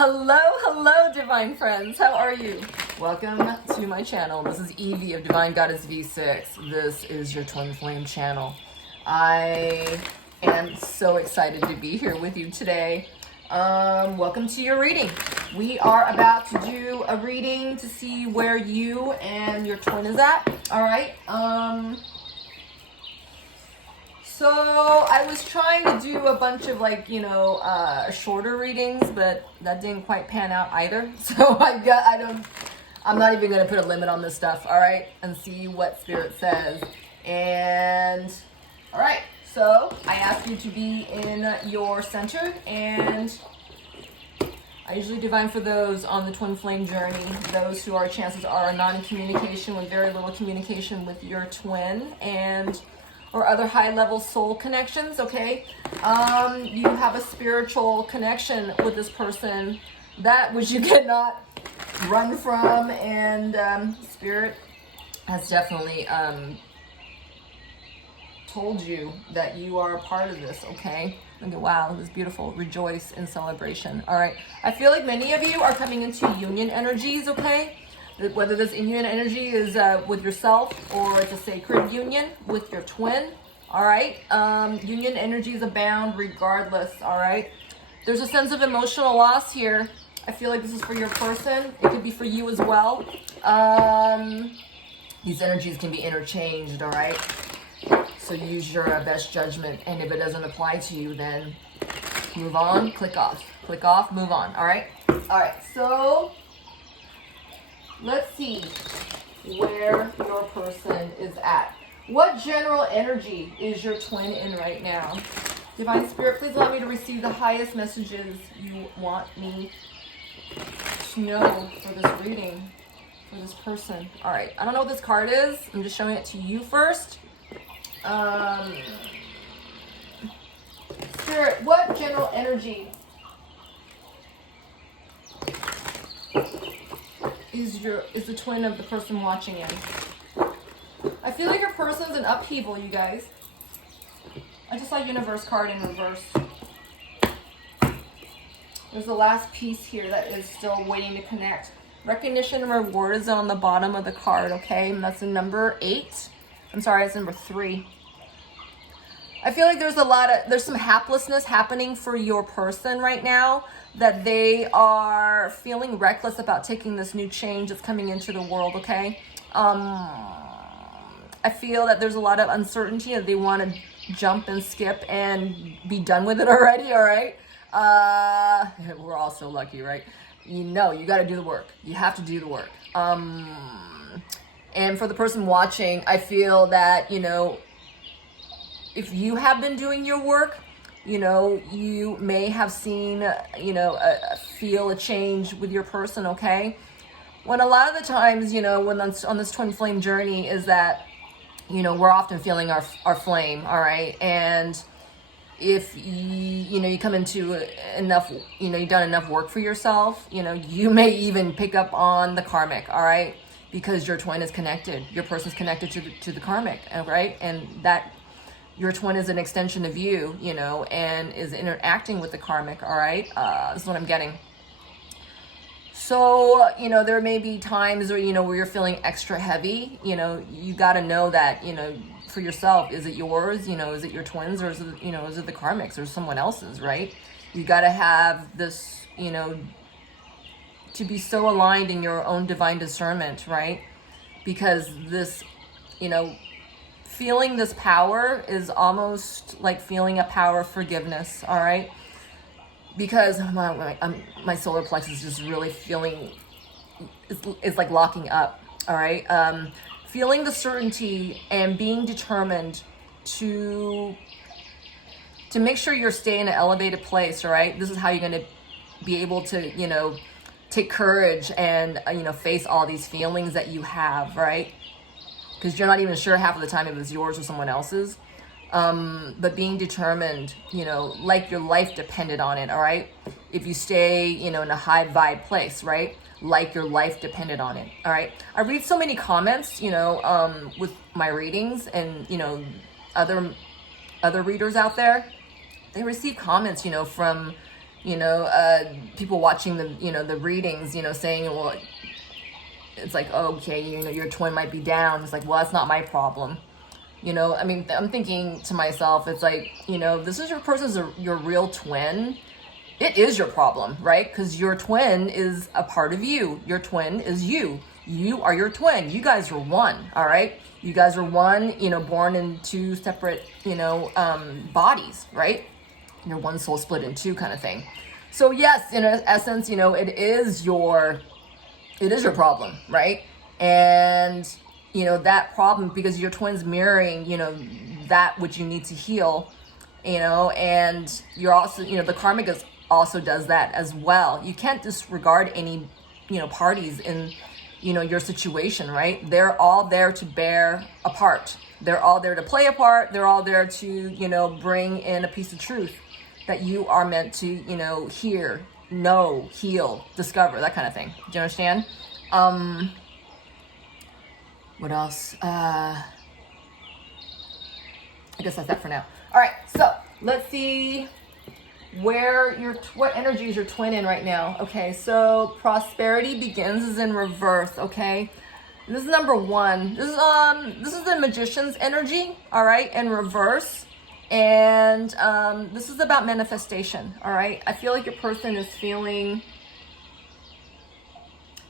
Hello, hello, divine friends. How are you? Welcome to my channel. This is Evee of Divine Goddess V6. This is your twin flame channel. I am so excited to be here with you today. Welcome to your reading. We are about to do a reading to see where you and your twin is at. All right. So I was trying to do a bunch of shorter readings, but that didn't quite pan out either. So I'm not even gonna put a limit on this stuff, all right? And see what Spirit says. And all right, so I ask you to be in your center, and I usually divine for those on the twin flame journey, those who are chances are not in communication, with very little communication with your twin or other high-level soul connections, okay? You have a spiritual connection with this person, that which you cannot run from, and Spirit has definitely told you that you are a part of this, okay? Okay, wow, this is beautiful. Rejoice in celebration. All right. I feel like many of you are coming into union energies, okay? Whether this union energy is with yourself or it's a sacred union with your twin, all right? Union energies abound regardless, all right? There's a sense of emotional loss here. I feel like this is for your person. It could be for you as well. These energies can be interchanged, all right? So use your best judgment, and if it doesn't apply to you, then move on, click off, move on, all right? All right, so let's see where your person is at. What general energy is your twin in right now? Divine Spirit, please allow me to receive the highest messages you want me to know for this reading, for this person. All right, I don't know what this card is. I'm just showing it to you first. Spirit, what general energy is the twin of the person watching in? I feel like your person's in upheaval, you guys. I just saw universe card in reverse. There's the last piece here that is still waiting to connect. Recognition and reward is on the bottom of the card, okay? And that's in number 8. I'm sorry, it's number 3. I feel like there's some haplessness happening for your person right now, that they are feeling reckless about taking this new change that's coming into the world, okay? I feel that there's a lot of uncertainty, that they want to jump and skip and be done with it already, all right? We're all so lucky, right? You got to do the work. You have to do the work. And for the person watching, I feel that, if you have been doing your work, you may have seen, feel a change with your person, okay? When a lot of the times, when on this twin flame journey is that, we're often feeling our flame, all right? And if you come into enough, you've done enough work for yourself, you may even pick up on the karmic, all right? Because your twin is connected. Your person's connected to the karmic, right? And that your twin is an extension of you, and is interacting with the karmic, all right? This is what I'm getting. So, there may be times where, where you're feeling extra heavy. You got to know that, for yourself, is it yours? Is it your twins, or is it, is it the karmics or someone else's, right? You got to have this, to be so aligned in your own divine discernment, right? Because this, feeling this power is almost like feeling a power of forgiveness, all right? Because my solar plexus is just really feeling, it's like locking up, all right? Feeling the certainty and being determined to make sure you're staying in an elevated place, all right? This is how you're going to be able to, take courage and, face all these feelings that you have, right? Because you're not even sure half of the time if it's yours or someone else's. But being determined, like your life depended on it, all right? If you stay, in a high vibe place, right? Like your life depended on it, all right? I read so many comments, with my readings, and, other readers out there. They receive comments, from People watching the, the readings, saying, well, it's like, okay, your twin might be down. It's like, well, that's not my problem. I'm thinking to myself, it's like, this is your real twin. It is your problem, right? Because your twin is a part of you. Your twin is you. You are your twin. You guys are one, all right? You guys are one, born in two separate, bodies, right? You're one soul split in two kind of thing. So yes, in essence, it is your problem, right? And, that problem, because your twin's mirroring, that which you need to heal, and you're also, the karmic also does that as well. You can't disregard any, parties in, your situation, right? They're all there to bear a part. They're all there to play a part. They're all there to, bring in a piece of truth that you are meant to, hear, know, heal, discover, that kind of thing. Do you understand? What else? I guess that's that for now. All right, so let's see what energy is your twin in right now. Okay, so prosperity begins is in reverse. Okay, this is number one. This is the magician's energy. All right, in reverse, and this is about manifestation. All right, I feel like your person is feeling.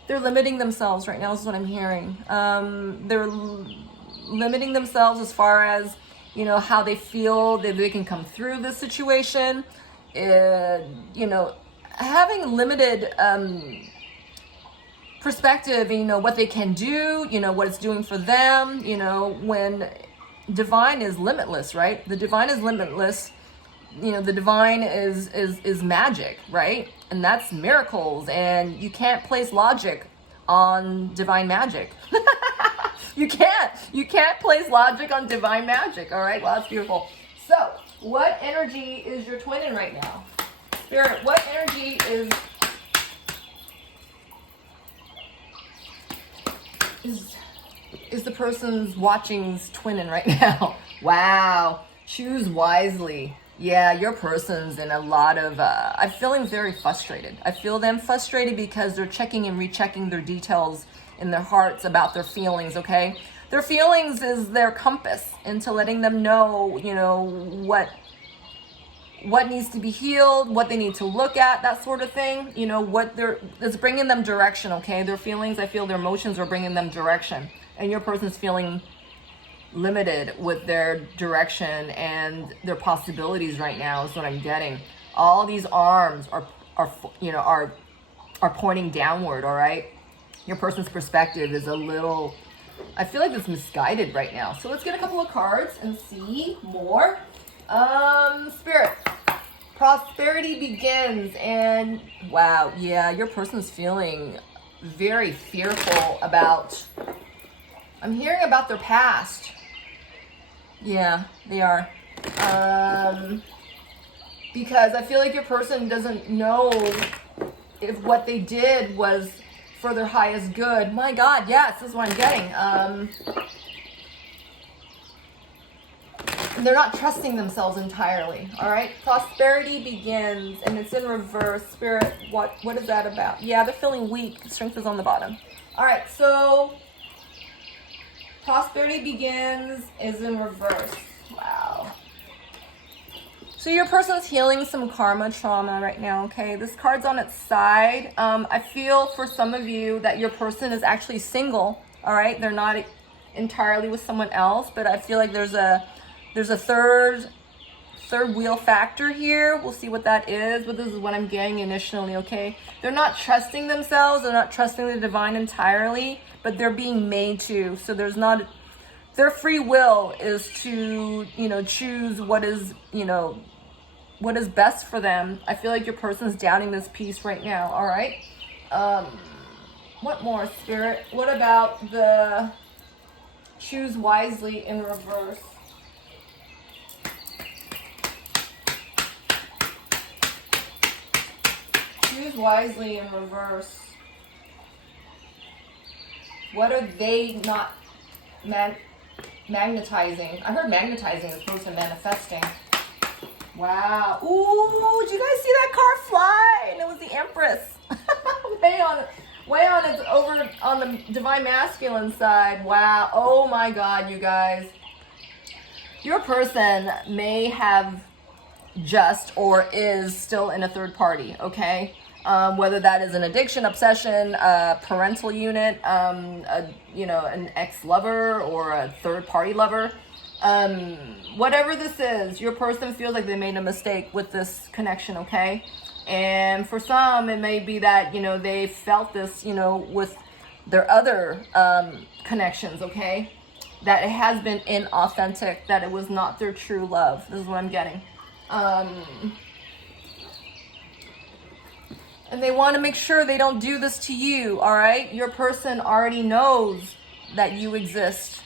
They're limiting themselves right now. This is what I'm hearing. They're limiting themselves as far as, how they feel that they can come through this situation. Having limited perspective, what they can do, what it's doing for them, when divine is limitless, right? The divine is limitless. The divine is magic, right? And that's miracles, and you can't place logic on divine magic. You can't place logic on divine magic. All right, well, that's beautiful. So what energy is your twin in right now? Spirit, what energy is the person's watching's twin in right now? Wow, choose wisely. Yeah, your person's in a lot of, I'm feeling very frustrated. I feel them frustrated because they're checking and rechecking their details in their hearts about their feelings, okay? Their feelings is their compass into letting them know, what needs to be healed, what they need to look at, that sort of thing. It's bringing them direction, okay? Their feelings, I feel their emotions are bringing them direction. And your person's feeling limited with their direction and their possibilities right now is what I'm getting. All these arms are pointing downward, all right? Your person's perspective is a little, I feel like it's misguided right now. So let's get a couple of cards and see more. Spirit, prosperity begins, and wow, yeah, your person's feeling very fearful about, I'm hearing about their past. Yeah, they are. Because I feel like your person doesn't know if what they did was for their highest good. My God, yes, this is what I'm getting. They're not trusting themselves entirely. All right, prosperity begins, and it's in reverse. Spirit, what is that about? Yeah, they're feeling weak. Strength is on the bottom. All right, so prosperity begins is in reverse. Wow. So your person's healing some karma trauma right now, okay? This card's on its side. I feel for some of you that your person is actually single, all right? They're not entirely with someone else, but I feel like there's a third wheel factor here. We'll see what that is, but this is what I'm getting initially, okay? They're not trusting themselves. They're not trusting the divine entirely, but they're being made to. So there's not, their free will is to, choose what is, what is best for them. I feel like your person's doubting this piece right now, all right? What more, Spirit? What about the choose wisely in reverse? Choose wisely in reverse. What are they not magnetizing? I heard magnetizing as opposed to manifesting. Wow. Ooh, did you guys see that card fly? And it was the Empress. way on its over on the divine masculine side. Wow. Oh my God, you guys. Your person may have just or is still in a third party, okay? Whether that is an addiction, obsession, a parental unit, an ex-lover or a third-party lover. Whatever this is, your person feels like they made a mistake with this connection, okay? And for some, it may be that, they felt this, with their other connections, okay? That it has been inauthentic, that it was not their true love. This is what I'm getting. And they want to make sure they don't do this to you, all right? Your person already knows that you exist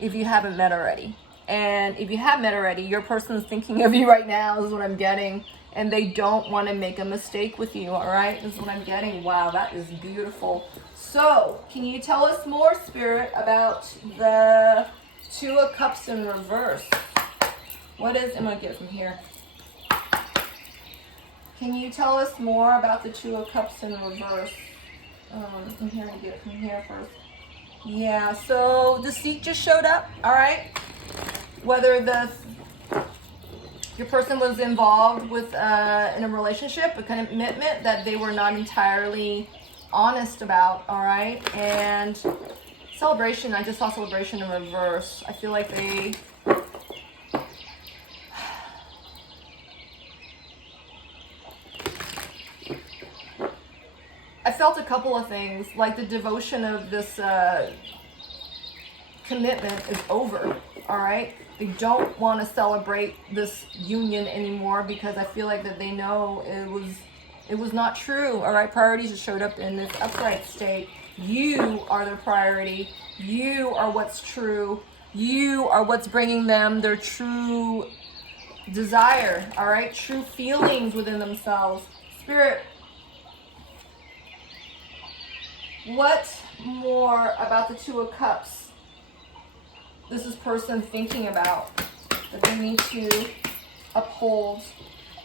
if you haven't met already. And if you have met already, your person's thinking of you right now, is what I'm getting. And they don't want to make a mistake with you, all right? This is what I'm getting. Wow, that is beautiful. So, can you tell us more, Spirit, about the Two of Cups in reverse? What is, I'm going to get it from here. Can you tell us more about the Two of Cups in reverse? I'm here to get it from here first. Yeah, so deceit just showed up, all right? Whether your person was involved with in a relationship, a commitment that they were not entirely honest about, all right? And celebration, I just saw celebration in reverse. I feel like they... I felt a couple of things, like the devotion of this commitment is over, all right? They don't want to celebrate this union anymore because I feel like that they know it was not true, all right? Priorities just showed up in this upright state. You are their priority. You are what's true. You are what's bringing them their true desire, all right? True feelings within themselves. Spirit, what more about the Two of Cups this is person thinking about that they need to uphold?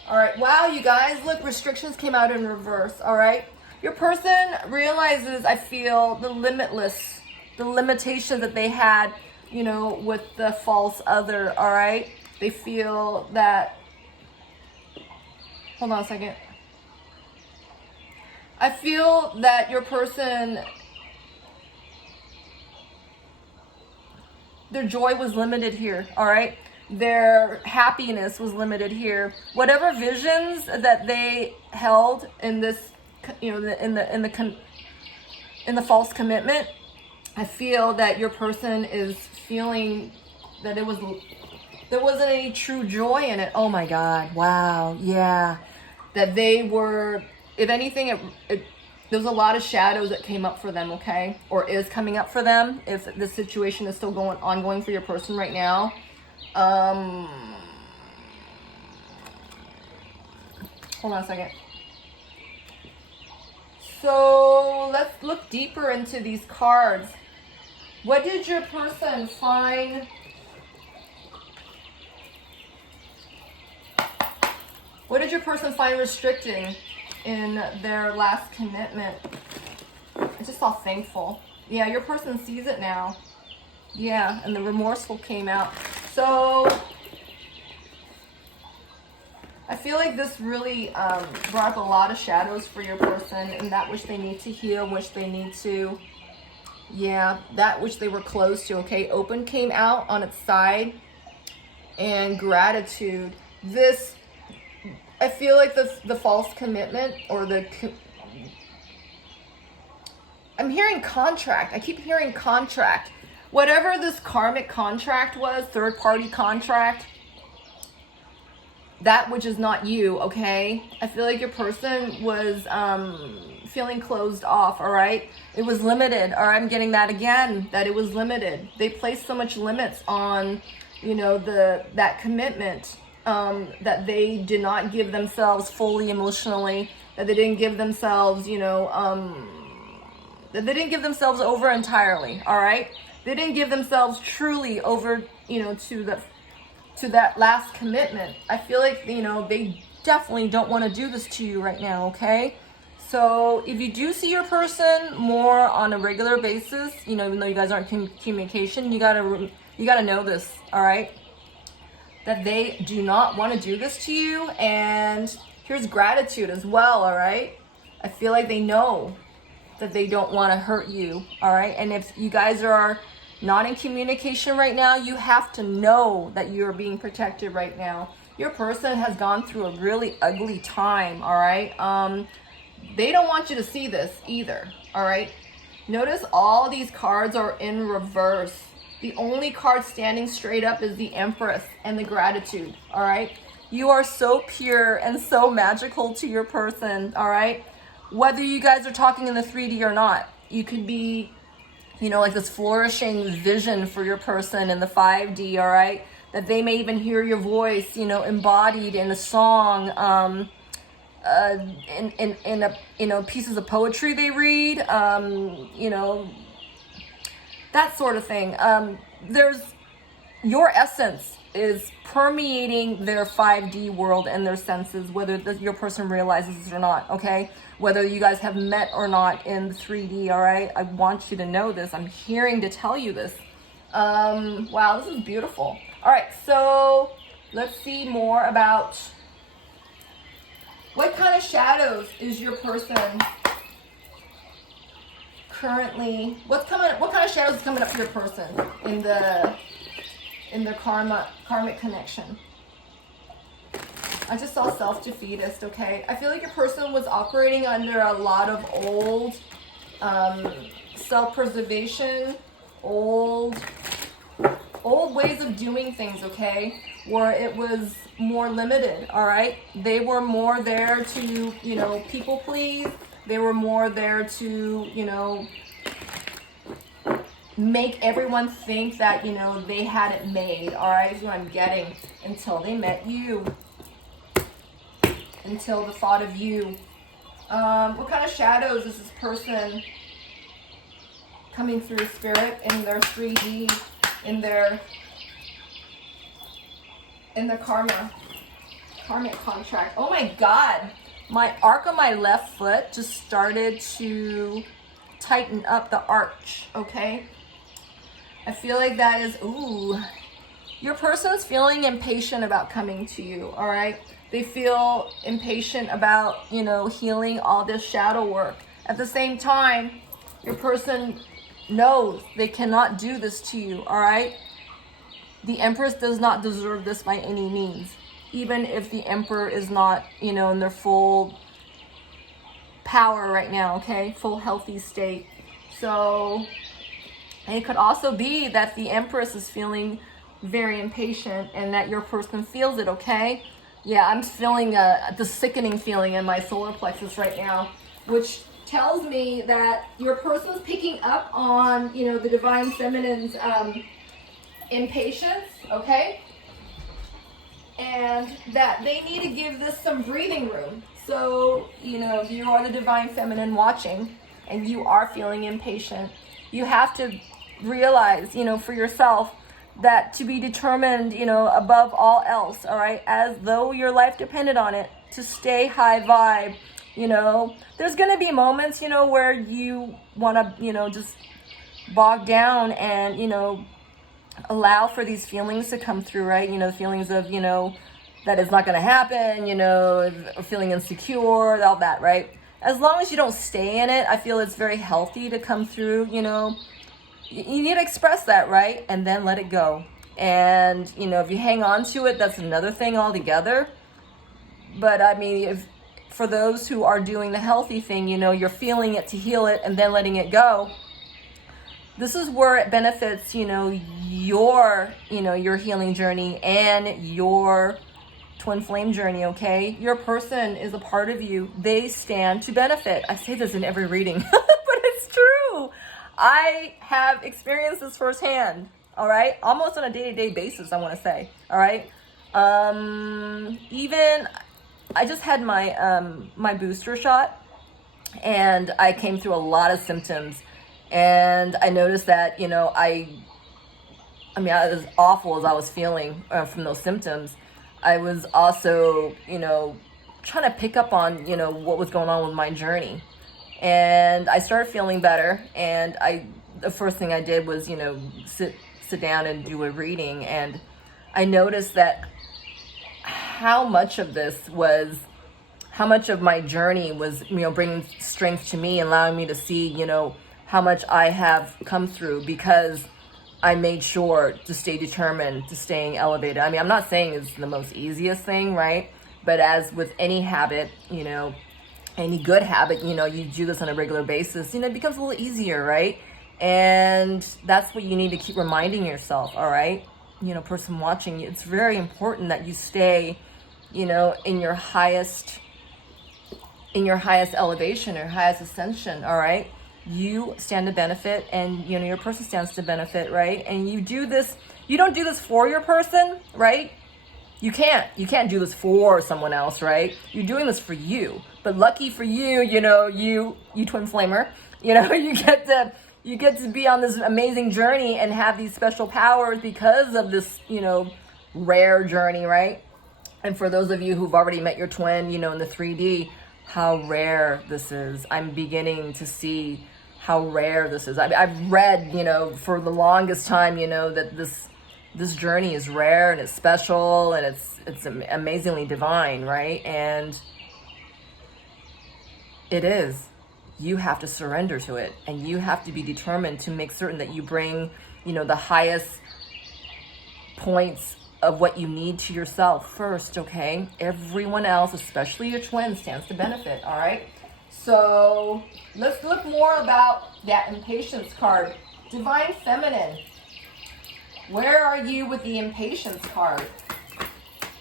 All right. Wow, you guys, look, restrictions came out in reverse. All right. Your person realizes, I feel, the limitation that they had, with the false other. All right. They feel that, hold on a second. I feel that your person, their joy was limited here, all right? Their happiness was limited here. Whatever visions that they held in this, in the false commitment, I feel that your person is feeling that there wasn't any true joy in it. Oh my God! Wow, yeah, that they were. If anything, there was a lot of shadows that came up for them, okay? Or is coming up for them if the situation is still ongoing for your person right now. Hold on a second. So let's look deeper into these cards. What did your person find? What did your person find restricting in their last commitment? I just saw thankful. Yeah, your person sees it now. Yeah, and the remorseful came out. So I feel like this really brought up a lot of shadows for your person, and that which they need to heal, which they need to, that which they were close to, okay? Open came out on its side, and gratitude. This, I feel like the false commitment or I'm hearing contract. I keep hearing contract. Whatever this karmic contract was, third party contract, that which is not you, okay? I feel like your person was feeling closed off, all right? It was limited, or I'm getting that again, that it was limited. They placed so much limits on, that commitment. That they did not give themselves fully emotionally, that they didn't give themselves, that they didn't give themselves over entirely, all right? They didn't give themselves truly over, to to that last commitment. I feel like, you know, they definitely don't want to do this to you right now, okay? So if you do see your person more on a regular basis, you know, even though you guys aren't in communication, you gotta know this, all right? That they do not want to do this to you. And here's gratitude as well, all right? I feel like they know that they don't want to hurt you, all right? And if you guys are not in communication right now, you have to know that you're being protected right now. Your person has gone through a really ugly time, all right? They don't want you to see this either, all right? Notice all these cards are in reverse. The only card standing straight up is the Empress and the gratitude, all right? You are so pure and so magical to your person, all right? Whether you guys are talking in the 3D or not, you could be, you know, like this flourishing vision for your person in the 5D, all right? That they may even hear your voice, you know, embodied in a song, in a, you know, pieces of poetry they read, you know, that sort of thing. There's your essence is permeating their 5D world and their senses, whether your person realizes it or not, okay? Whether you guys have met or not in the 3D, all right? I want you to know this. I'm hearing to tell you this. Wow, this is beautiful. All right, so let's see more about what kind of shadows is your person currently, what kind of shadows is coming up for your person in their karmic connection? I just saw self-defeatist, okay? I feel like your person was operating under a lot of old self-preservation, old ways of doing things, okay? Where it was more limited, all right? They were more there to, you know, people please. They were more there to, you know, make everyone think that, you know, they had it made, all right? Is what I'm getting, until they met you. Until the thought of you. What kind of shadows is this person coming through spirit in their 3D, in their karmic contract? Oh my God. My arc on my left foot just started to tighten up the arch, okay? I feel like that is, ooh. Your person's feeling impatient about coming to you, all right? They feel impatient about, you know, healing all this shadow work. At the same time, your person knows they cannot do this to you, all right? The Empress does not deserve this by any means. Even if the Emperor is not, you know, in their full power right now, okay? Full healthy state. So it could also be that the Empress is feeling very impatient and that your person feels it, okay? Yeah, I'm feeling the sickening feeling in my solar plexus right now, which tells me that your person's picking up on, you know, the Divine Feminine's impatience, okay? And that they need to give this some breathing room. So, you know, if you are the Divine Feminine watching and you are feeling impatient, you have to realize, you know, for yourself that to be determined, you know, above all else, all right, as though your life depended on it, to stay high vibe, you know, there's going to be moments, you know, where you want to, you know, just bog down and, you know, allow for these feelings to come through, right? You know, feelings of, you know, that it's not going to happen, you know, feeling insecure, all that, right? As long as you don't stay in it, I feel it's very healthy to come through, you know. You need to express that, right? And then let it go. And, you know, if you hang on to it, that's another thing altogether. But, I mean, if for those who are doing the healthy thing, you know, you're feeling it to heal it and then letting it go. This is where it benefits, you know, your healing journey and your twin flame journey, okay? Your person is a part of you. They stand to benefit. I say this in every reading, but it's true. I have experienced this firsthand, all right? Almost on a day-to-day basis, I want to say, all right? Even, I just had my booster shot, and I came through a lot of symptoms. And I noticed that, you know, I mean, as awful as I was feeling from those symptoms, I was also, trying to pick up on, what was going on with my journey. And I started feeling better. And the first thing I did was, sit down and do a reading. And I noticed that how much of my journey was, bringing strength to me and allowing me to see, how much I have come through, because I made sure to stay determined, to staying elevated. I mean, I'm not saying it's the most easiest thing, right? But as with any habit, any good habit, you do this on a regular basis, it becomes a little easier, right? And that's what you need to keep reminding yourself, all right? Person watching, it's very important that you stay, in your highest elevation or highest ascension, all right? You stand to benefit, and your person stands to benefit, right? And you don't do this for your person, right? You can't do this for someone else, right? You're doing this for you. But lucky for you, you twin flamer, you get to be on this amazing journey and have these special powers because of this, rare journey, right? And for those of you who've already met your twin, in the 3D, how rare this is. I'm beginning to see how rare this is. I've read, for the longest time, that this journey is rare and it's special and it's amazingly divine, right? And it is. You have to surrender to it, and you have to be determined to make certain that you bring, the highest points of what you need to yourself first, okay? Everyone else, especially your twin, stands to benefit, all right? So let's look more about that Impatience card. Divine Feminine. Where are you with the Impatience card?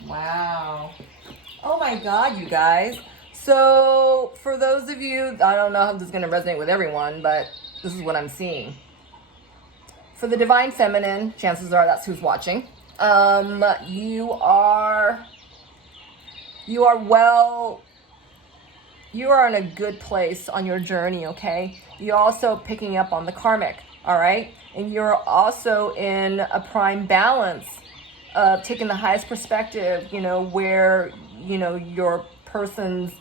Wow. Oh my God, you guys. So for those of you, I don't know how this is going to resonate with everyone, but this is what I'm seeing. For the Divine Feminine, chances are that's who's watching. You are in a good place on your journey, okay? You're also picking up on the karmic, all right? And you're also in a prime balance of taking the highest perspective, where, your person's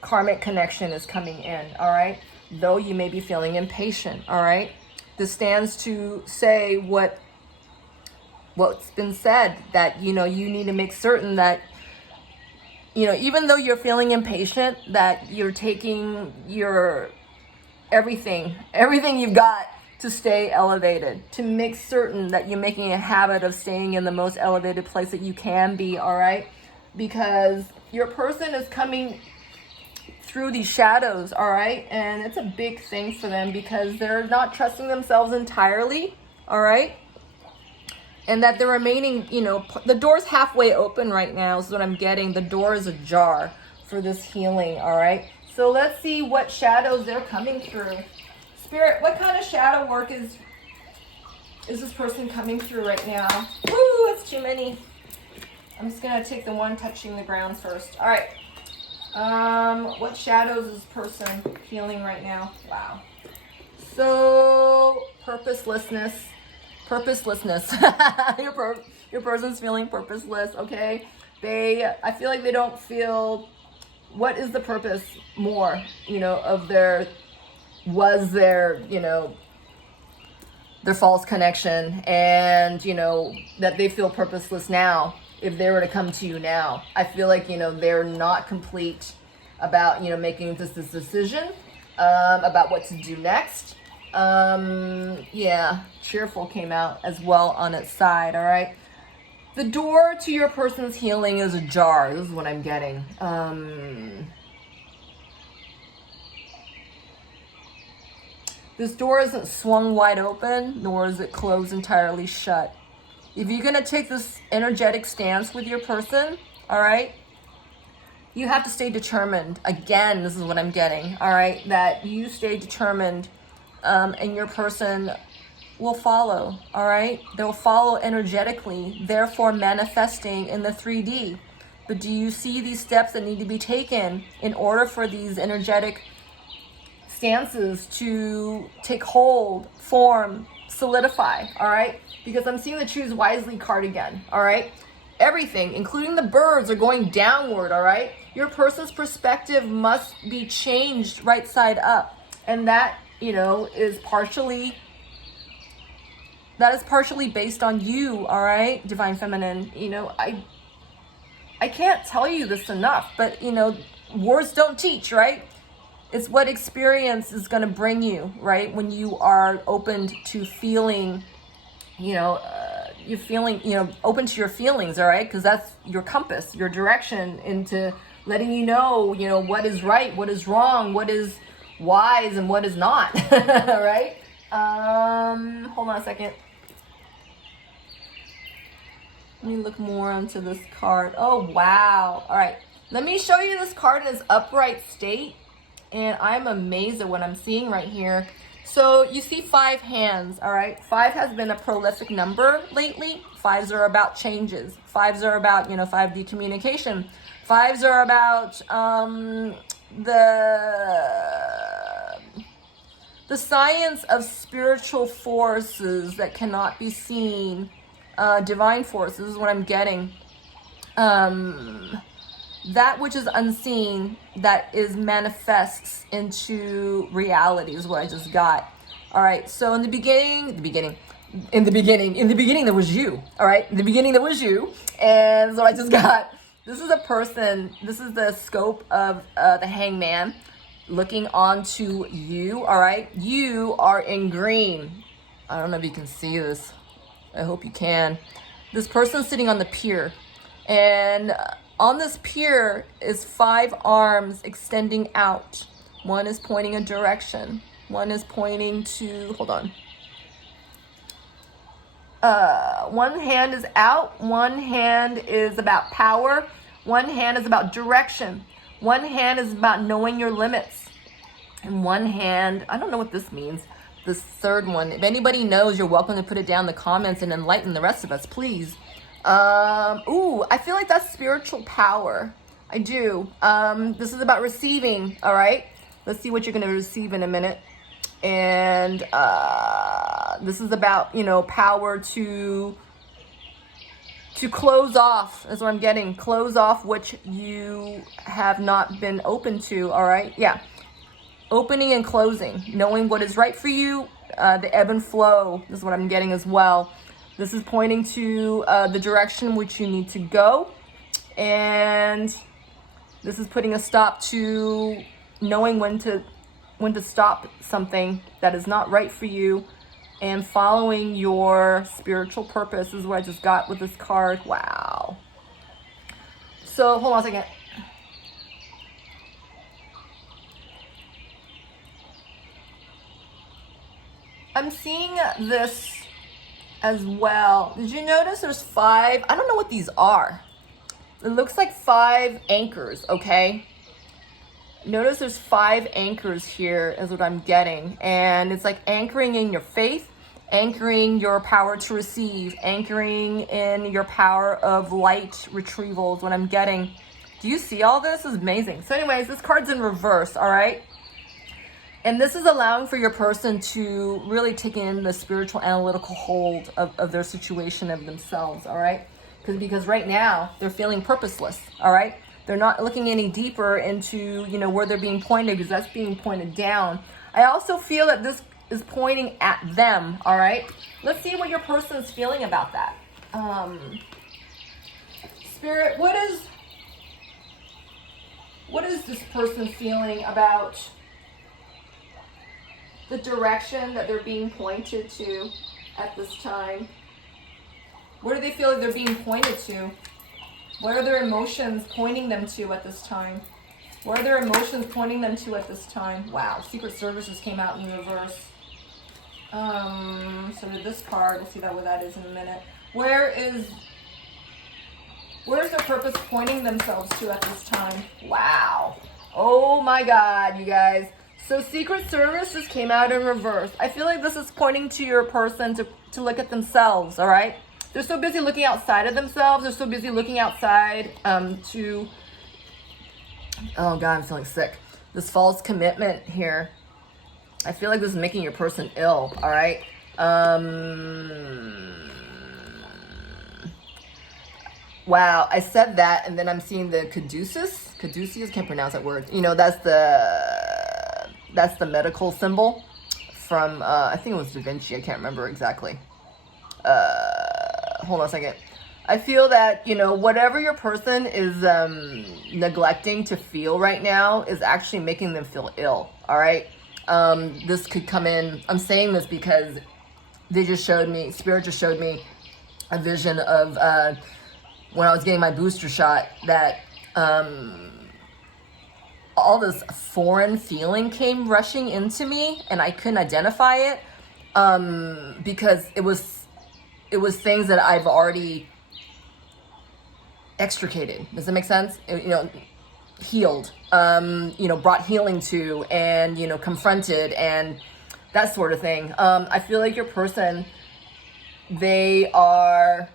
karmic connection is coming in, all right? Though you may be feeling impatient, all right? This stands to say what's been said, that, you need to make certain that, even though you're feeling impatient, that you're taking your everything you've got to stay elevated, to make certain that you're making a habit of staying in the most elevated place that you can be, all right? Because your person is coming through these shadows, all right? And it's a big thing for them because they're not trusting themselves entirely, all right? And that the remaining, the door's halfway open right now is what I'm getting. The door is ajar for this healing, all right? So let's see what shadows they're coming through. Spirit, what kind of shadow work is this person coming through right now? Woo, that's too many. I'm just going to take the one touching the ground first. All right. What shadows is this person feeling right now? Wow. So, purposelessness. Your person's feeling purposeless, okay? I feel like they don't feel, what is the purpose more, of their false connection, and, that they feel purposeless now if they were to come to you now. I feel like, they're not complete about, making this decision, about what to do next. Yeah, cheerful came out as well on its side, all right? The door to your person's healing is ajar. This is what I'm getting. This door isn't swung wide open, nor is it closed entirely shut. If you're going to take this energetic stance with your person, all right, you have to stay determined. Again, this is what I'm getting, all right, that you stay determined, and your person will follow, all right? They'll follow energetically, therefore manifesting in the 3D. But do you see these steps that need to be taken in order for these energetic stances to take hold, form, solidify, all right? Because I'm seeing the choose wisely card again, all right? Everything, including the birds, are going downward, all right? Your person's perspective must be changed right side up. And that, you know, is partially based on you, all right, Divine Feminine. You know, I can't tell you this enough, but, you know, words don't teach, right? It's what experience is going to bring you, right? When you are open to feeling, you know, you're feeling, you know, open to your feelings, all right? Because that's your compass, your direction into letting you know, what is right, what is wrong, what is wise, and what is not, right? Hold on a second. Let me look more into this card. Oh, wow. All right. Let me show you this card in its upright state. And I'm amazed at what I'm seeing right here. So you see 5 hands, all right? 5 has been a prolific number lately. 5s are about changes. 5s are about, 5D communication. 5s are about the science of spiritual forces that cannot be seen. Divine forces is what I'm getting. That which is unseen, that is manifests into reality is what I just got. All right. So in the beginning, there was you. All right. In the beginning, there was you. And so I just got, this is a person, this is the scope of the hangman looking onto you. All right. You are in green. I don't know if you can see this. I hope you can. This person's sitting on the pier, and on this pier is 5 arms extending out. One is pointing a direction. One is pointing to, hold on. One hand is out. One hand is about power. One hand is about direction. One hand is about knowing your limits. And one hand, I don't know what this means. This third one, if anybody knows, you're welcome to put it down in the comments and enlighten the rest of us, please. I feel like that's spiritual power. I do. This is about receiving, all right? Let's see what you're going to receive in a minute. And this is about, power to close off, is what I'm getting. Close off which you have not been open to, all right? Yeah. Opening and closing, knowing what is right for you, the ebb and flow is what I'm getting as well. This is pointing to the direction which you need to go. And this is putting a stop to knowing when to stop something that is not right for you and following your spiritual purpose is what I just got with this card. Wow. So hold on a second. I'm seeing this as well. Did you notice there's 5? I don't know what these are. It looks like 5 anchors, okay? Notice there's 5 anchors here is what I'm getting. And it's like anchoring in your faith, anchoring your power to receive, anchoring in your power of light retrieval is what I'm getting. Do you see all this? This is amazing. So anyways, this card's in reverse, all right? And this is allowing for your person to really take in the spiritual analytical hold of their situation, of themselves, all right? Because right now, they're feeling purposeless, all right? They're not looking any deeper into, where they're being pointed, because that's being pointed down. I also feel that this is pointing at them, all right? Let's see what your person's feeling about that. Spirit, what is this person feeling about the direction that they're being pointed to at this time? Where do they feel like they're being pointed to? What are their emotions pointing them to at this time? What are their emotions pointing them to at this time? Wow, Secret Service just came out in reverse. So did this card. We'll see what that is in a minute. Where's their purpose pointing themselves to at this time? Wow. Oh my God, you guys. So Secret Service just came out in reverse. I feel like this is pointing to your person to look at themselves, all right? They're so busy looking outside of themselves. They're so busy looking outside oh God, I'm feeling sick. This false commitment here. I feel like this is making your person ill, all right? Wow, I said that, and then I'm seeing the caduceus, can't pronounce that word. You know, that's the medical symbol from, I think it was Da Vinci, I can't remember exactly. Hold on a second. I feel that, you know, whatever your person is neglecting to feel right now is actually making them feel ill, all right? This could come in, I'm saying this because Spirit just showed me a vision of when I was getting my booster shot, that all this foreign feeling came rushing into me, and I couldn't identify it because it was things that I've already extricated. Does that make sense? You know, healed, you know, brought healing to, and, you know, confronted, and that sort of thing. I feel like your person, they are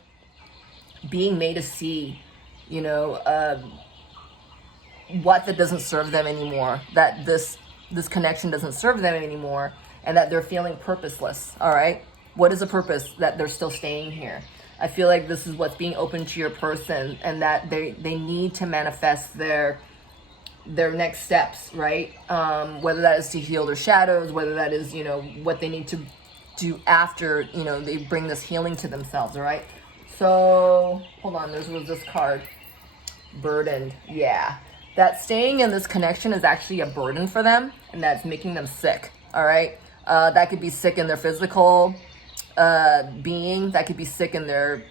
being made to see, you know, what that doesn't serve them anymore, that this connection doesn't serve them anymore, and that they're feeling purposeless. All right, what is the purpose that they're still staying here? I feel like this is what's being open to your person, and that they need to manifest their next steps, right? Whether that is to heal their shadows, whether that is, you know, what they need to do after, you know, they bring this healing to themselves. All right, so hold on, there was this card, burdened. Yeah, that staying in this connection is actually a burden for them, and that's making them sick. All right, that could be sick in their physical being, that could be sick in their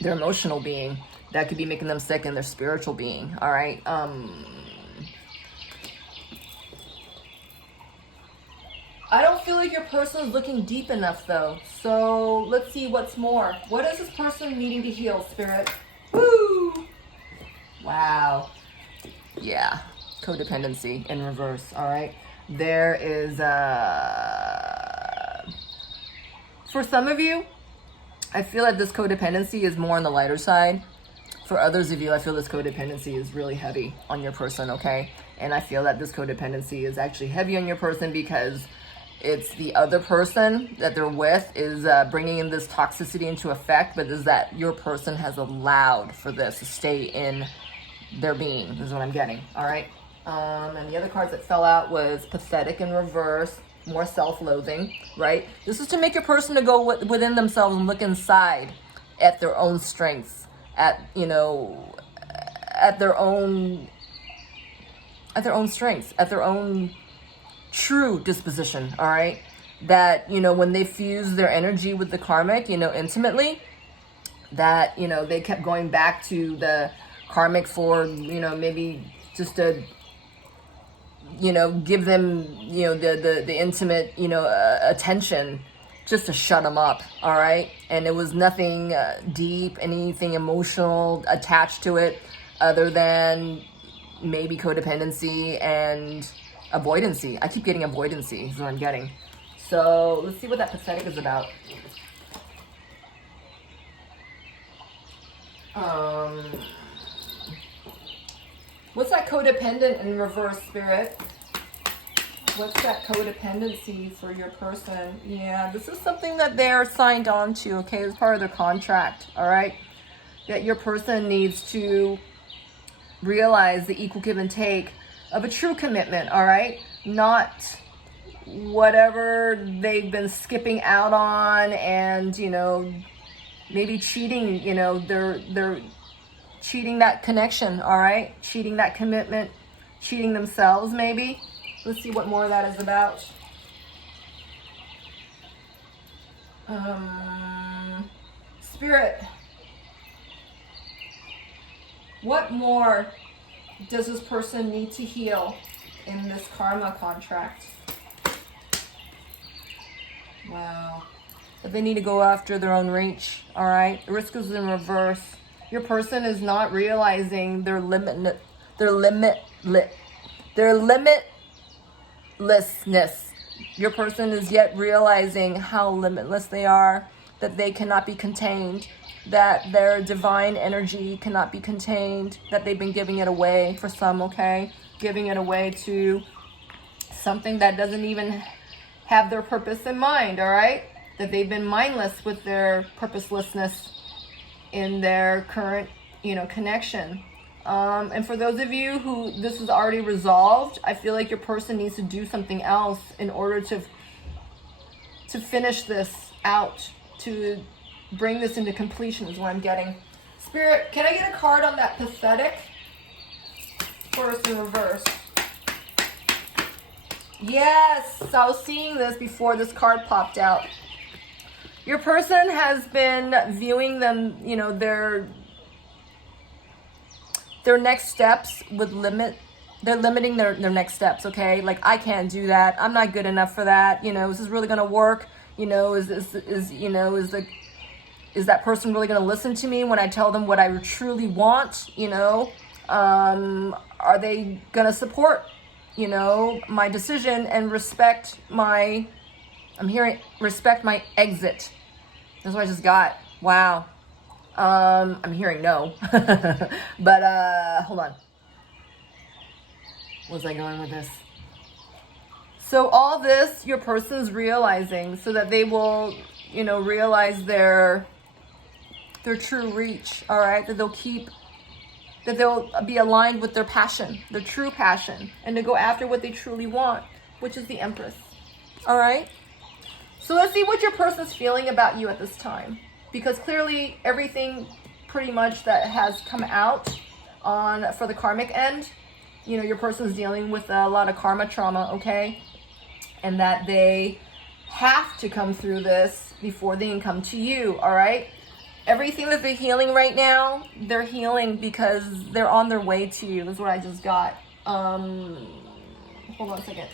emotional being, that could be making them sick in their spiritual being. All right, I don't feel like your person is looking deep enough though, so let's see what's more. What is this person needing to heal, Spirit? Woo! Wow. Yeah, codependency in reverse. All right, there is for some of you, I feel like this codependency is more on the lighter side. For others of you, I feel this codependency is really heavy on your person, okay? And I feel that this codependency is actually heavy on your person because it's the other person that they're with is bringing in this toxicity into effect, but is that your person has allowed for this to stay in their being, is what I'm getting, all right? And the other cards that fell out was pathetic in reverse, more self-loathing, right? This is to make your person to go within themselves and look inside at their own strengths, at, you know, at their own strengths, at their own true disposition, all right? That, you know, when they fuse their energy with the karmic, you know, intimately, that, you know, they kept going back to the karmic for, you know, maybe just to, you know, give them, you know, the intimate, you know, attention, just to shut them up, all right? And it was nothing deep, anything emotional attached to it, other than maybe codependency and avoidancy. I keep getting avoidancy is what I'm getting. So let's see what that pathetic is about. What's that codependent in reverse, Spirit? What's that codependency for your person? Yeah, this is something that they're signed on to, okay? It's part of their contract, all right? That your person needs to realize the equal give and take of a true commitment, all right? Not whatever they've been skipping out on and, you know, maybe cheating, you know, they're cheating that connection, all right? Cheating that commitment, cheating themselves maybe. Let's see what more of that is about. Spirit, what more does this person need to heal in this karma contract? Wow. But they need to go after their own reach, all right? The risk is in reverse. Your person is not realizing their limitlessness. Your person is yet realizing how limitless they are, that they cannot be contained, that their divine energy cannot be contained, that they've been giving it away for some, okay? Giving it away to something that doesn't even have their purpose in mind, all right? that they've been mindless with their purposelessness in their current, connection. And for those of you who this is already resolved, I feel like your person needs to do something else in order to finish this out, to bring this into completion is what I'm getting. Spirit, can I get a card on that pathetic? First in reverse. Yes, I was seeing this before this card popped out. Your person has been viewing them, their next steps with they're limiting their next steps, okay? Like, I can't do that. I'm not good enough for that. Is this really gonna work? Is that person really gonna listen to me when I tell them what I truly want? Are they gonna support, my decision and respect my exit? That's what I just got. Wow. I'm hearing no. But hold on. Where's I going with this? So all this your person's realizing so that they will, realize their true reach, all right? That they'll be aligned with their passion, their true passion, and to go after what they truly want, which is the Empress. All right? So let's see what your person's feeling about you at this time. Because clearly everything pretty much that has come out for the karmic end, your person's dealing with a lot of karma trauma, okay? And that they have to come through this before they can come to you, all right? Everything that they're healing right now, they're healing because they're on their way to you. That's what I just got. Hold on a second.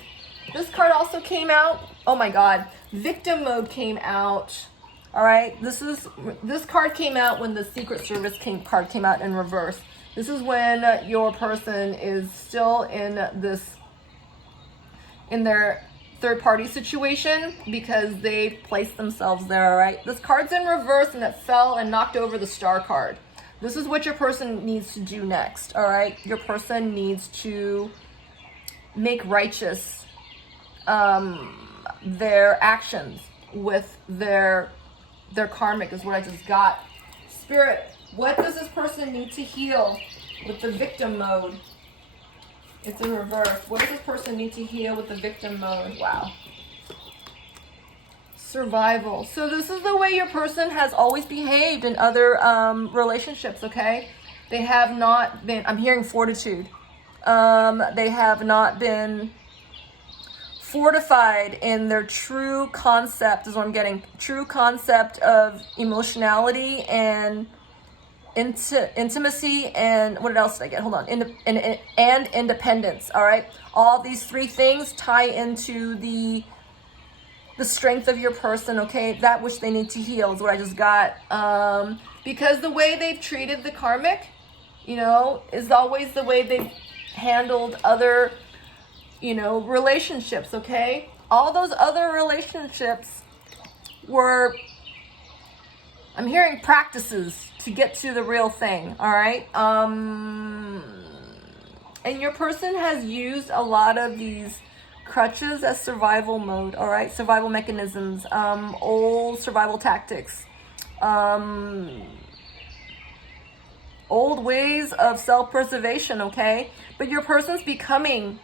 This card also came out. Oh my God. Victim mode came out. All right. This card came out when the Secret Service card came out in reverse. This is when your person is still in their third-party situation because they placed themselves there, all right? This card's in reverse and it fell and knocked over the star card. This is what your person needs to do next, all right? Your person needs to make righteous their actions with their karmic is what I just got. Spirit, what does this person need to heal with the victim mode? It's in reverse. What does this person need to heal with the victim mode? Wow. Survival. So this is the way your person has always behaved in other relationships, okay? They have not been, I'm hearing fortitude. They have not been fortified in their true concept, is what I'm getting. True concept of emotionality and intimacy, and what else did I get? Hold on. And independence. All right. All these three things tie into the strength of your person. Okay, that which they need to heal is what I just got. Because the way they've treated the karmic, is always the way they've handled other, relationships. Okay, all those other relationships were, I'm hearing, practices to get to the real thing, all right? And your person has used a lot of these crutches as survival mode, all right? Survival mechanisms, old survival tactics, old ways of self-preservation, okay? But your person's becoming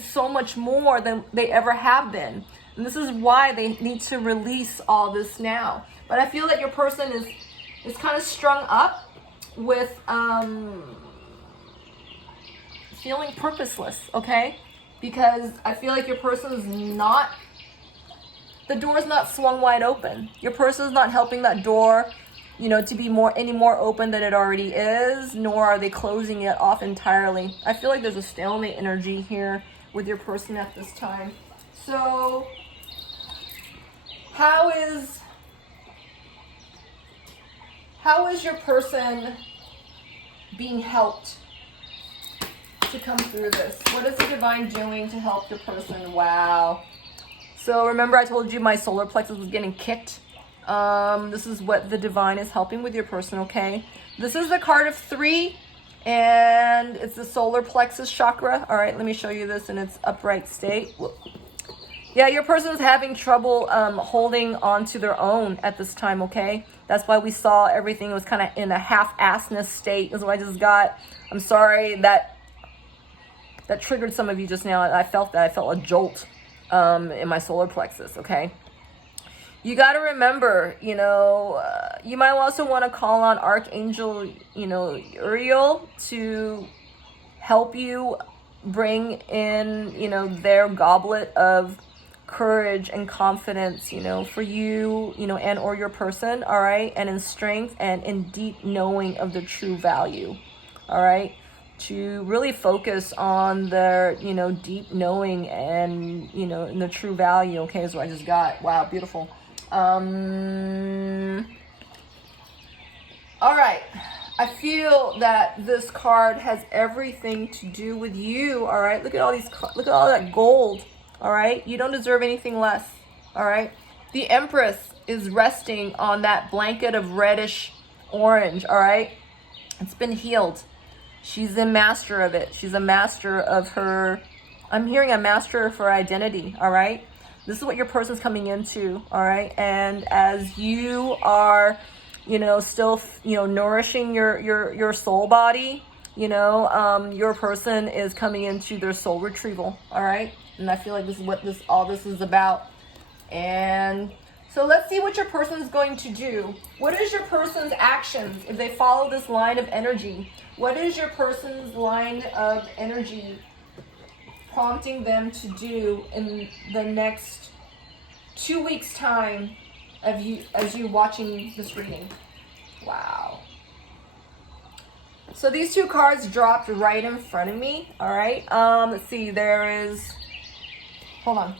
so much more than they ever have been. And this is why they need to release all this now. But I feel that your person is kind of strung up with feeling purposeless, okay? Because I feel like your person's not, the door's not swung wide open. Your person's not helping that door, to be any more open than it already is, nor are they closing it off entirely. I feel like there's a stalemate energy here with your person at this time. So, how is your person being helped to come through this? What is the divine doing to help your person? Wow. So remember I told you my solar plexus was getting kicked? This is what the divine is helping with your person, okay? This is the card of 3, and it's the solar plexus chakra. All right, let me show you this in its upright state. Yeah, your person's having trouble holding on to their own at this time, okay? That's why we saw everything was kind of in a half-assness state. That's what I just got. I'm sorry that triggered some of you just now. I felt that. I felt a jolt in my solar plexus, okay? You got to remember, you know, you might also want to call on Archangel, you know, Uriel to help you bring in, you know, their goblet of courage and confidence, you know, for you, you know, and or your person, all right? And in strength and in deep knowing of the true value, all right? To really focus on their, you know, deep knowing and, you know, in the true value, okay, is what I just got. Wow, beautiful. All right. I feel that this card has everything to do with you, all right? Look at all these, look at all that gold, all right? You don't deserve anything less, all right? The Empress is resting on that blanket of reddish orange, all right? It's been healed. She's a master of it. She's a master of her, I'm hearing a master of her identity, all right? This is what your person's coming into, all right? And as you are, you know, still, you know, nourishing your soul body, you know, your person is coming into their soul retrieval, all right? And I feel like this is what all this is about. And so let's see what your person is going to do. What is your person's actions if they follow this line of energy? What is your person's line of energy prompting them to do in the next 2 weeks' time of you as you watching this reading? Wow. So these two cards dropped right in front of me. All right. Let's see. Hold on.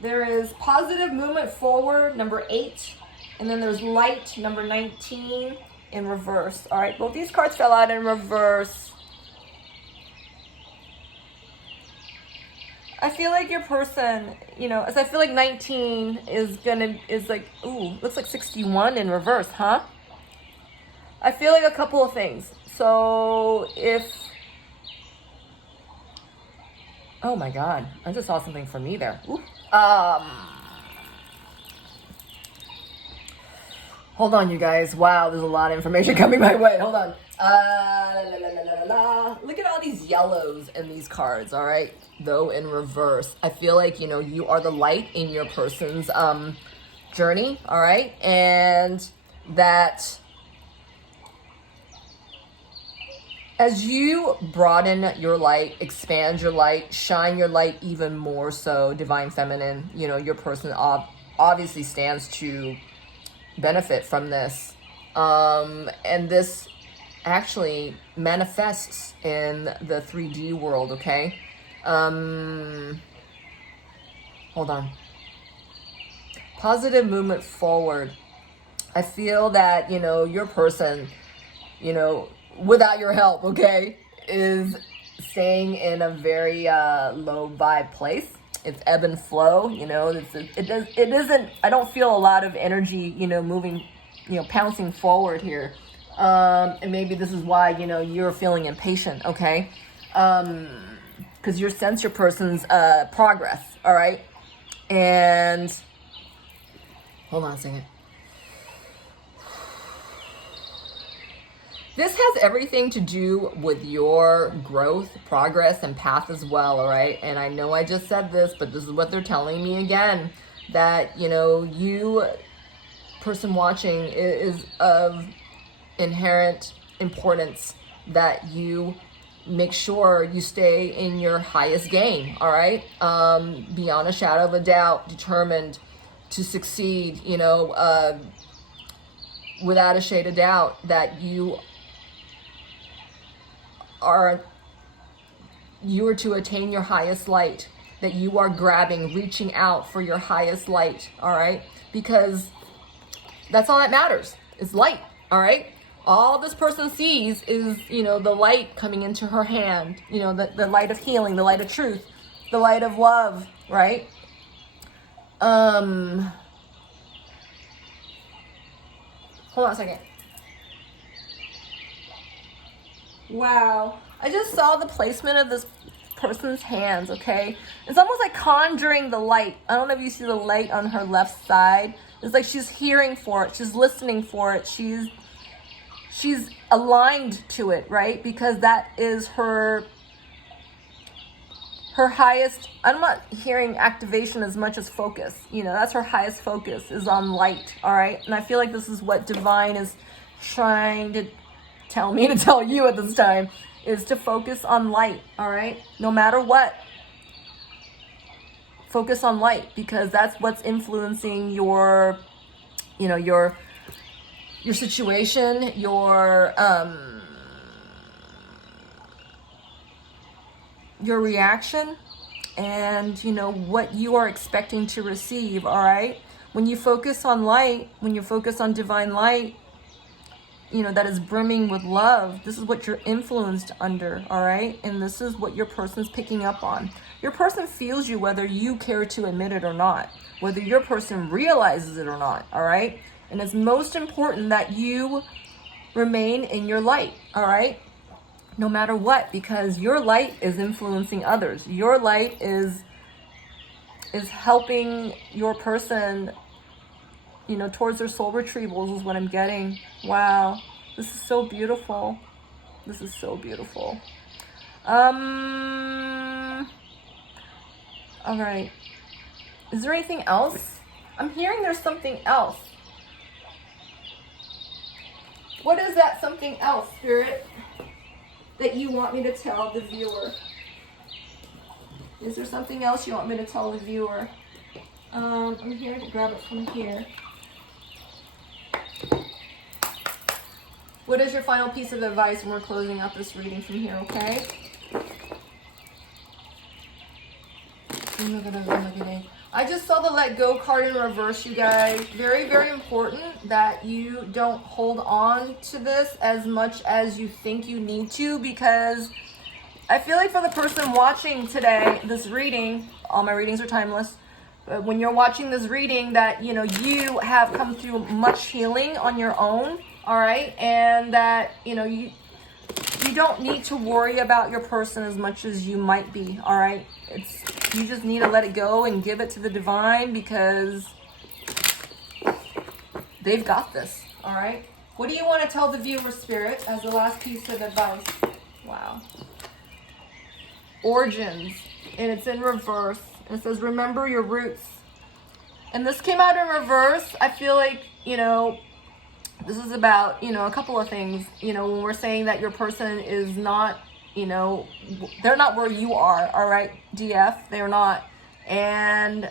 There is positive movement forward, number 8, and then there's light, number 19, in reverse. All right. Both these cards fell out in reverse. I feel like your person, you know, as I feel like 19 is like, ooh, looks like 61 in reverse, huh? I feel like a couple of things. So oh my God, I just saw something for me there. Ooh. Hold on, you guys. Wow, there's a lot of information coming my way. Hold on. Look at all these yellows in these cards, all right? Though in reverse. I feel like, you know, you are the light in your person's journey, all right? And that as you broaden your light, expand your light, shine your light even more so, Divine Feminine, you know, your person obviously stands to benefit from this. And this actually manifests in the 3D world, okay? Hold on. Positive movement forward. I feel that, you know, your person, you know, without your help, okay, is staying in a very low vibe place. It's ebb and flow, you know. It isn't. I don't feel a lot of energy, you know, moving, you know, pouncing forward here. And maybe this is why, you know, you're feeling impatient, okay? Because you sense your person's progress, all right? And hold on a second. This has everything to do with your growth, progress, and path as well, all right? And I know I just said this, but this is what they're telling me again, that, you know, you, person watching, is of inherent importance that you make sure you stay in your highest game, all right? Beyond a shadow of a doubt, determined to succeed, you know, without a shade of doubt that you are to attain your highest light, that you are grabbing, reaching out for your highest light, all right? Because that's all that matters, is light, all right? All this person sees is, you know, the light coming into her hand, you know, the light of healing, the light of truth, the light of love, right? Hold on a second. Wow. I just saw the placement of this person's hands, okay? It's almost like conjuring the light. I don't know if you see the light on her left side. It's like she's hearing for it. She's listening for it. She's aligned to it, right? Because that is her highest, I'm not hearing activation as much as focus. You know, that's her highest focus, is on light, all right? And I feel like this is what divine is trying to tell me to tell you at this time, is to focus on light, all right? No matter what, focus on light, because that's what's influencing your, you know, your situation, your reaction, and, you know, what you are expecting to receive, all right? When you focus on light, when you focus on divine light, you know, that is brimming with love, this is what you're influenced under, all right? And this is what your person's picking up on. Your person feels you whether you care to admit it or not, whether your person realizes it or not, all right? And it's most important that you remain in your light, all right? No matter what, because your light is influencing others. Your light is helping your person, you know, towards their soul retrievals, is what I'm getting. Wow, this is so beautiful. This is so beautiful. All right. Is there anything else? I'm hearing there's something else. What is that something else, Spirit, that you want me to tell the viewer? Is there something else you want me to tell the viewer? I'm here to grab it from here. What is your final piece of advice when we're closing out this reading from here, okay? I just saw the let go card in reverse, you guys. Very, very important that you don't hold on to this as much as you think you need to, because I feel like for the person watching today, this reading, all my readings are timeless, but when you're watching this reading, that, you know, you have come through much healing on your own, all right? And that, you know, you don't need to worry about your person as much as you might be, all right? You just need to let it go and give it to the divine, because they've got this, all right? What do you want to tell the viewer, Spirit, as the last piece of advice? Wow. Origins, and it's in reverse. And it says, remember your roots. And this came out in reverse. I feel like, you know, this is about, you know, a couple of things. You know, when we're saying that your person is not, you know, they're not where you are, all right, DF, they're not. And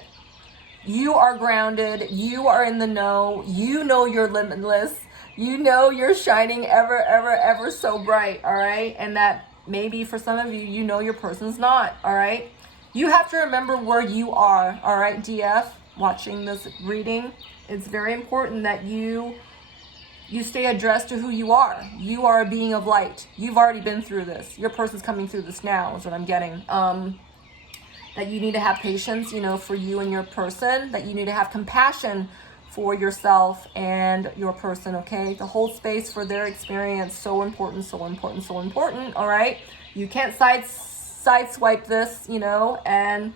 you are grounded, you are in the know, you know you're limitless, you know you're shining ever, ever, ever so bright, all right? And that maybe for some of you, you know your person's not, all right? You have to remember where you are, all right, DF, watching this reading. It's very important that you stay addressed to who you are. You are a being of light. You've already been through this. Your person's coming through this now, is what I'm getting. That you need to have patience, you know, for you and your person. That you need to have compassion for yourself and your person, okay? The whole space for their experience, so important, so important, so important, all right? You can't sideswipe this, you know, and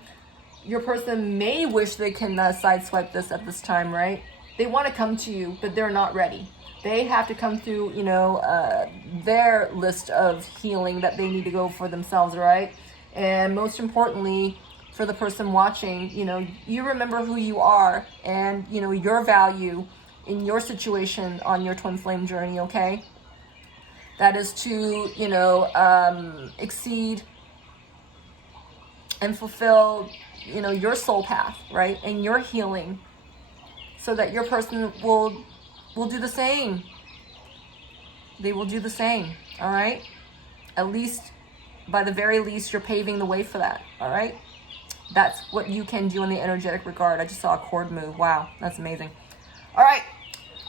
your person may wish they can sideswipe this at this time, right? They want to come to you, but they're not ready. They have to come through, you know, their list of healing that they need to go for themselves, right? And most importantly, for the person watching, you know, you remember who you are and, you know, your value in your situation on your twin flame journey, okay? That is to, you know, exceed and fulfill, you know, your soul path, right? And your healing, so that your person will do the same. They will do the same, all right? At least, by the very least, you're paving the way for that, all right? That's what you can do in the energetic regard. I just saw a cord move. Wow, that's amazing. All right,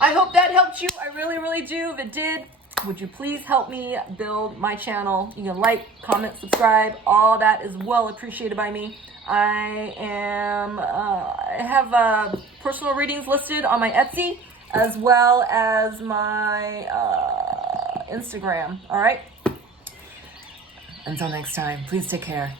I hope that helped you. I really, really do. If it did, would you please help me build my channel? You can like, comment, subscribe. All that is well appreciated by me. I have personal readings listed on my Etsy, as well as my Instagram. All right. Until next time, please take care.